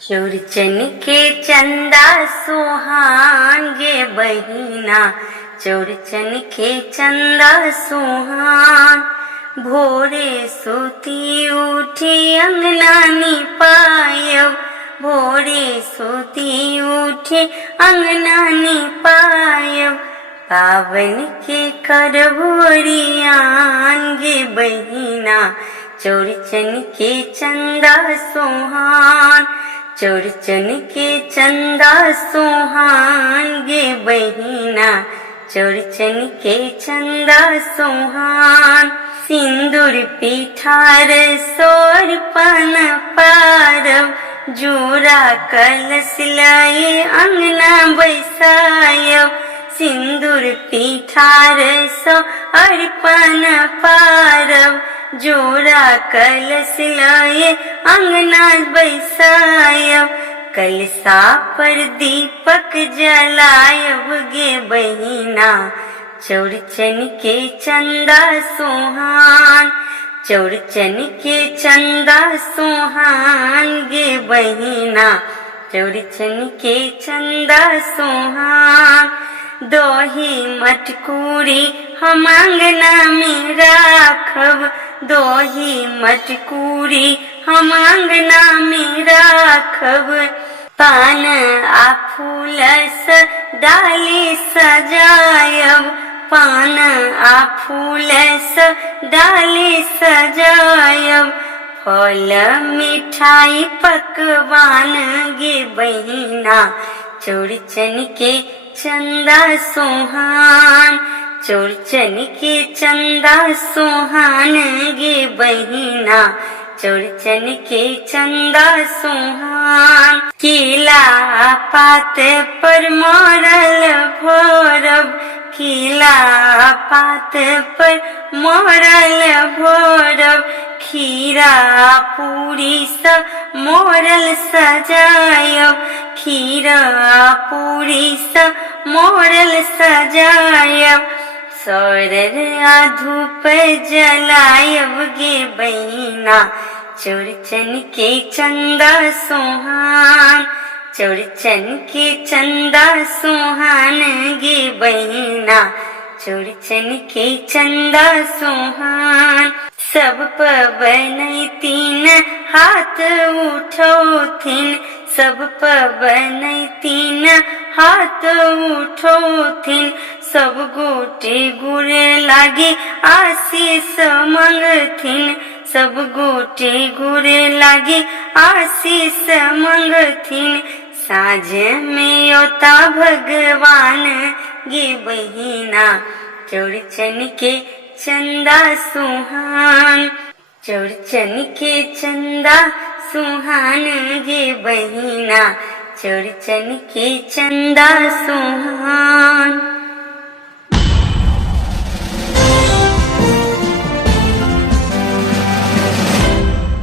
चौरचन के चंदा सुहान गे बहिना, चौरचन के चंदा सुहान। भोरे सुती उठी अंगना निपायब, भोरे सुती उठी अंगना निपायब। पावन के करबोरियान गे बहिना, चौरचन के चंदा सुहान। चौरचन के चंदा सुहान गे बहिना, चौरचन के चंदा सुहान। सिंदूर पिठार सोर पन पारब, जोड़ा कलश लाए अंगना बैसायब। सिंदूर पिठार सो अर्पण पारब, जोड़ा कलश लाए अंगना बैसायब। कलशा पर दीपक जलायब गे बहिना, चौरचन के चंदा सुहान। चौरचन के चंदा सुहान गे बहिना, चौरचन के चंदा सुहान। दोही मटकूरी हम अंगना में राखब, दोही मटकूरी हम अंगना में राखब। पान आ फूल से डाली सजायब, पान आ फूल से डाली सजायब। फल मिठाई पकवान गे बहिना, चौरचन के चंदा सुहान। चौरचन के चंदा सुहान गे बहिना, चौरचन के चंदा सुहान। केला पात पर मोरल भोरब, केला पात पर मोरल भोरब। खीरा पूरी सा मोरल सजायब, खीरा पूरी सा मोरल सजायब। सौरर आ धूप जलायब गे बहिना, चौरचन के चंदा सुहान। चौरचन के चंदा सुहान गे बहिना, चौरचन के चंदा सुहान। सब पवन तीन हाथ उठौथिन, सब पवन तीन हाथ उठौथिन। सब गोटे गुर लागे आशीष मंगथिन, सब गोटे गुर लागे आशीष मंगथिन। साँझ में ओता भगवान गे बहिना, चौरचन के चंदा सुहान। चौरचन के चंदा सुहान गे बहिना, चौरचन के चंदा सुहान।